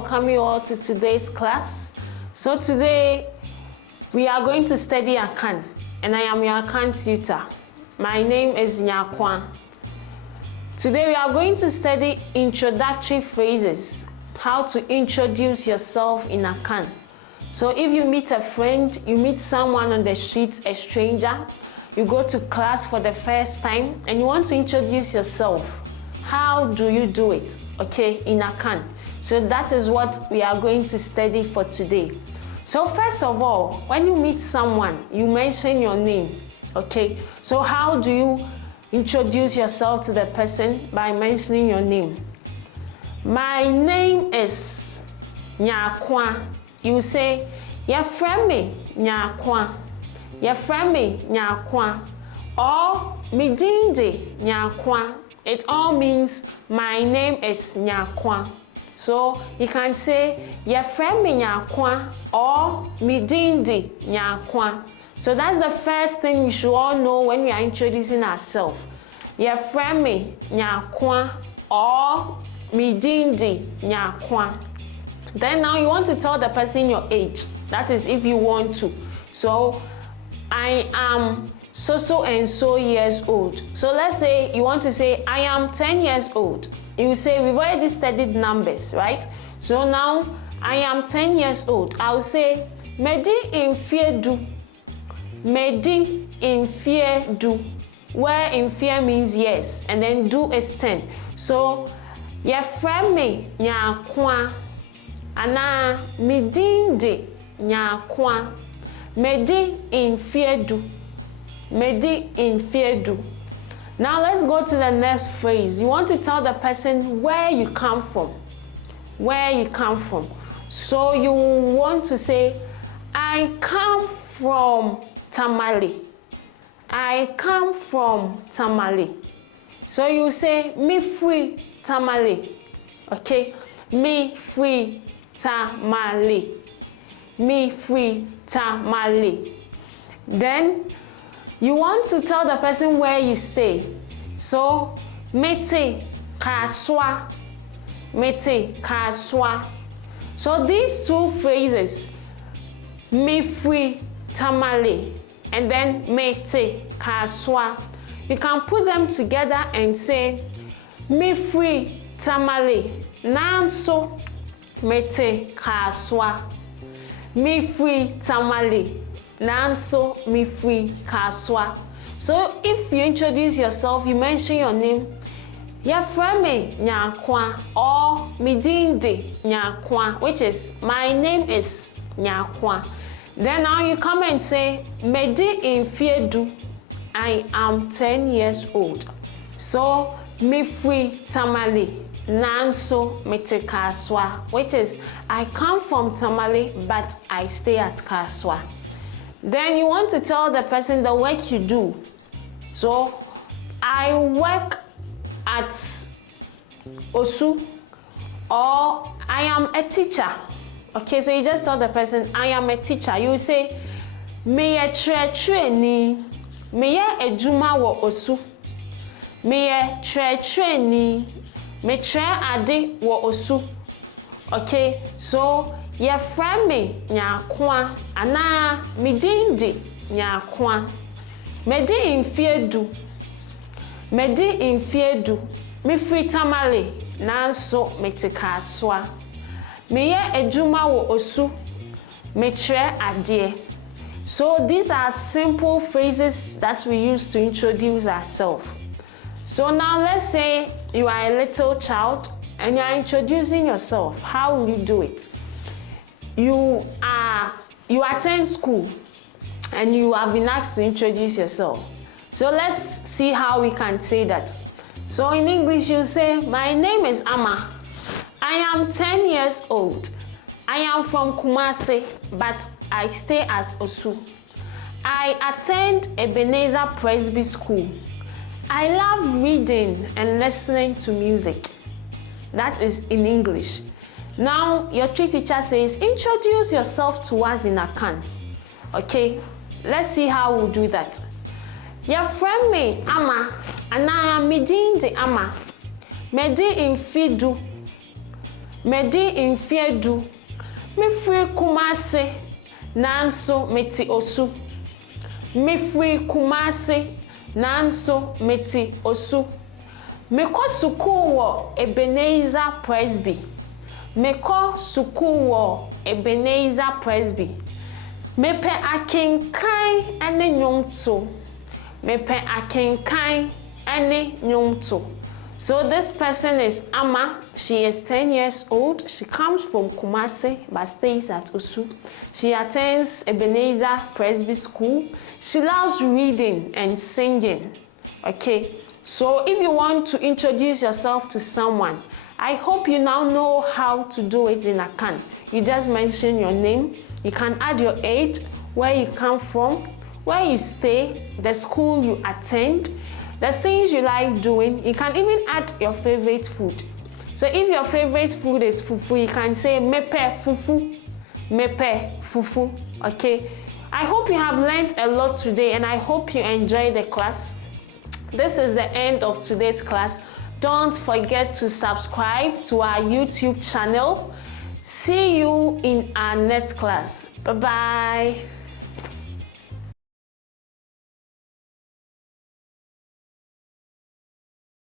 welcome you all to today's class. So today we are going to study Akan, and I am your Akan tutor. My name is Nyakwa. Today we are going to study introductory phrases, how to introduce yourself in Akan. So if you meet a friend, you meet someone on the street, a stranger, you go to class for the first time and you want to introduce yourself, how do you do it? Okay, in Akan. So that is what we are going to study for today. So first of all, when you meet someone, you mention your name. Okay, so how do you introduce yourself to the person? By mentioning your name. My name is Nyakwa. You say, your friend me Nyakwa. Your friend me Nyakwa. Or Midinde Nyakwa. It all means my name is Nyakwa. So you can say your friend me Nyakwa or Midinde Nyakwa. So that's the first thing we should all know when we are introducing ourselves. Your friend me Nyakwa or Midinde Nyakwa. Then now you want to tell the person your age. That is if you want to. So I am so and so years old. So let's say you want to say I am 10 years old. You say we've already studied numbers, right? So now I am 10 years old. I'll say Medi in fear do. Medi in fear do. Where in fear means yes, and then do is 10. So your friend me Nyakwa. Ana Midinde Nyakwa. Medi in fear do. Medi in fear do. Now let's go to the next phrase. You want to tell the person where you come from. Where you come from. So you want to say, I come from Tamale. I come from Tamale. So you say, me free Tamale. Okay? Me free Tamale. Me free Tamale. Then you want to tell the person where you stay. So mete kaswa. Mete kaswa. So these two phrases, me free Tamale and then mete kaswa, you can put them together and say me free Tamale nanso mete kaswa. Me free Tamale nanso me free kaswa. So if you introduce yourself, you mention your name, your friend me Nyakwa or Midinde Nyakwa, which is my name is Nyakwa. Then now you come and say Medi in fear do. I am 10 years old. So me free Tamale nanso mete kaswa, which is I come from Tamale but I stay at Kaswa. Then you want to tell the person the work you do. So I work at Osu, or I am a teacher. Okay, so you just tell the person I am a teacher. You say me ye tre ni, me ye ejuma wo Osu. Me ye tre ni, me tre ade wo Osu. Okay, so your friend me Nyakwa ana Midinde Nyakwa. Medi in fear do. Medi in fear do. Me free Tamale nanso mete kaswa. Me ye ejuma wo Osu. Me tre ade. So these are simple phrases that we use to introduce ourselves. So now let's say you are a little child and you are introducing yourself. How will you do it? You attend school and you have been asked to introduce yourself. So let's see how we can say that. So in English you say, my name is Ama. I am 10 years old. I am from Kumasi, but I stay at Osu. I attend Ebenezer Presby School. I love reading and listening to music. That is in English. Now your tree teacher says, introduce yourself to us in Akan. Okay, let's see how we'll do that. Your friend me Ama, and I am Midinde Ama. Medi in Fidu. Medi infiedu. Me free Kumase. Nanso meti osu. Me free Kumase. Nanso meti osu. Me ko suku wo Ebenezer Presby. Me ko suku wo Ebenezer Presby. Me pe akenkan ane nyomto. Me pe akenkan ane nyomto. So this person is Ama. She is 10 years old. She comes from Kumasi but stays at Osu. She attends Ebenezer Presby School. She loves reading and singing. Okay, so if you want to introduce yourself to someone, I hope you now know how to do it in Akan. You just mention your name. You can add your age, where you come from, where you stay, the school you attend, the things you like doing. You can even add your favorite food. So if your favorite food is fufu, you can say mepe fufu, mepe fufu, okay? I hope you have learned a lot today and I hope you enjoy the class. This is the end of today's class. Don't forget to subscribe to our YouTube channel. See you in our next class. Bye-bye.